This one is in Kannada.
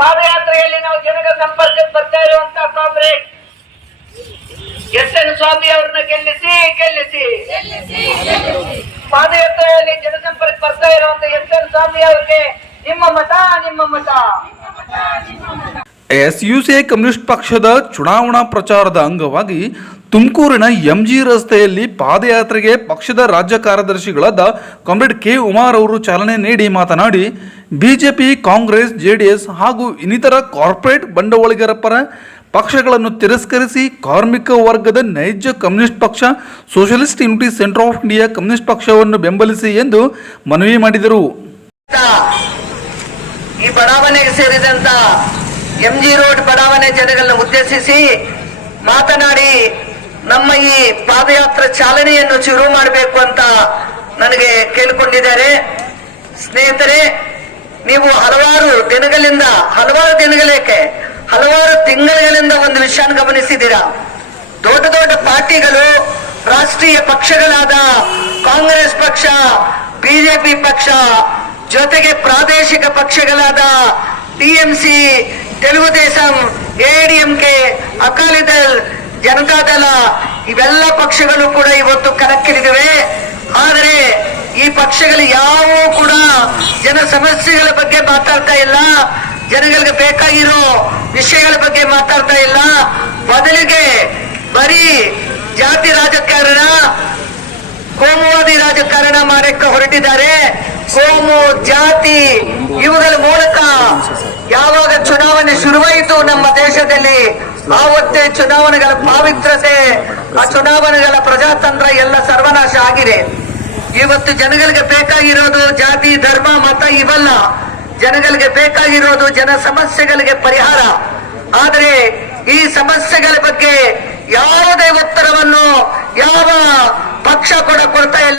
ಪಾದಯಾತ್ರೆಯಲ್ಲಿ ನಾವು ಜನಗಳ ಸಂಪರ್ಕಕ್ಕೆ ಬರ್ತಾ ಇರುವಂತಹ ಕಾಮ್ರೇಡ್ ಎಸ್.ಎನ್. ಸ್ವಾಮಿ ಅವರನ್ನ ಗೆಲ್ಲಿಸಿ ಪಾದಯಾತ್ರೆಯಲ್ಲಿ ಜನಸಂಪರ್ಕ ಬರ್ತಾ ಇರುವಂತಹ ಎಸ್.ಎನ್. ಸ್ವಾಮಿ ಅವರಿಗೆ ನಿಮ್ಮ ಮತ. ಎಸ್ಯುಸಿಐ ಕಮ್ಯುನಿಸ್ಟ್ ಪಕ್ಷದ ಚುನಾವಣಾ ಪ್ರಚಾರದ ಅಂಗವಾಗಿ ತುಮಕೂರಿನ ಎಂಜಿ ರಸ್ತೆಯಲ್ಲಿ ಪಾದಯಾತ್ರೆಗೆ ಪಕ್ಷದ ರಾಜ್ಯ ಕಾರ್ಯದರ್ಶಿಗಳಾದ ಕಾಮ್ರೇಡ್ ಕೆ. ಉಮಾರ್ ಅವರು ಚಾಲನೆ ನೀಡಿ ಮಾತನಾಡಿ, ಬಿಜೆಪಿ, ಕಾಂಗ್ರೆಸ್, ಜೆಡಿಎಸ್ ಹಾಗೂ ಇನ್ನಿತರ ಕಾರ್ಪೊರೇಟ್ ಬಂಡವಾಳಿಗರ ಪರ ಪಕ್ಷಗಳನ್ನು ತಿರಸ್ಕರಿಸಿ ಕಾರ್ಮಿಕ ವರ್ಗದ ನೈಜ ಕಮ್ಯುನಿಸ್ಟ್ ಪಕ್ಷ socialist unity centre of India communist ಪಕ್ಷವನ್ನು ಬೆಂಬಲಿಸಿ ಎಂದು ಮನವಿ ಮಾಡಿದರು. ಈ ಬಡಾವಣೆಗೆ ಸೇರಿದಂತ ಎಂಜಿ ರೋಡ್ ಬಡಾವಣೆ ಜನಗಳನ್ನ ಉದ್ದೇಶಿಸಿ ಮಾತನಾಡಿ ನಮ್ಮ ಈ ಪಾದಯಾತ್ರೆ ಚಾಲನೆಯನ್ನು ಶುರು ಮಾಡಬೇಕು ಅಂತ ನನಗೆ ಕೇಳಿಕೊಂಡಿದ್ದಾರೆ. ಸ್ನೇಹಿತರೆ, ನೀವು ಹಲವಾರು ತಿಂಗಳಿಂದ ಒಂದು ವಿಷಯ ಗಮನಿಸಿದ್ದೀರಾ. ದೊಡ್ಡ ದೊಡ್ಡ ಪಾರ್ಟಿಗಳು, ರಾಷ್ಟ್ರೀಯ ಪಕ್ಷಗಳಾದ ಕಾಂಗ್ರೆಸ್ ಪಕ್ಷ, ಬಿಜೆಪಿ ಪಕ್ಷ, ಜೊತೆಗೆ ಪ್ರಾದೇಶಿಕ ಪಕ್ಷಗಳಾದ ಟಿಎಂಸಿ, ತೆಲುಗುದೇಶಂ, ಎಐಡಿಎಂಕೆ, ಅಕಾಲಿದಳ್, ಜನತಾದಳ ಇವೆಲ್ಲ ಪಕ್ಷಗಳು ಕೂಡ ಇವತ್ತು ಕಣಕ್ಕಿಳಿದಿವೆ. ಆದರೆ ಈ ಪಕ್ಷಗಳು ಯಾವೂ ಕೂಡ ಜನ ಸಮಸ್ಯೆಗಳ ಬಗ್ಗೆ ಮಾತಾಡ್ತಾ ಇಲ್ಲ, ಜನಗಳಿಗೆ ಬೇಕಾಗಿರೋ ವಿಷಯಗಳ ಬಗ್ಗೆ ಮಾತಾಡ್ತಾ ಇಲ್ಲ. ಬದಲಿಗೆ ಬರೀ ಜಾತಿ ರಾಜಕಾರಣ, ಕೋಮುವಾದಿ ರಾಜಕಾರಣ ಮಾಡಕ್ಕೆ ಹೊರಟಿದ್ದಾರೆ. ಕೋಮು, ಜಾತಿ ಇವುಗಳ ಮೂಲಕ ಯಾವಾಗ ಚುನಾವಣೆ ಶುರುವಾಯಿತು ನಮ್ಮ ದೇಶದಲ್ಲಿ, ಆವತ್ತೇ ಚುನಾವಣೆಗಳ ಪಾವಿತ್ರತೆ, ಆ ಚುನಾವಣೆಗಳ ಪ್ರಜಾತಂತ್ರ ಎಲ್ಲ ಸರ್ವನಾಶ ಆಗಿದೆ. ಇವತ್ತು ಜನಗಳಿಗೆ ಬೇಕಾಗಿರೋದು ಜಾತಿ, ಧರ್ಮ, ಮತ ಇವಲ್ಲ. ಜನಗಳಿಗೆ ಬೇಕಾಗಿರೋದು ಜನ ಸಮಸ್ಯೆಗಳಿಗೆ ಪರಿಹಾರ. ಆದರೆ ಈ ಸಮಸ್ಯೆಗಳ ಬಗ್ಗೆ ಯಾವುದೇ ಉತ್ತರವನ್ನು ಯಾವ ಪಕ್ಷ ಕೂಡ ಕೊಡ್ತಾ ಇಲ್ಲ.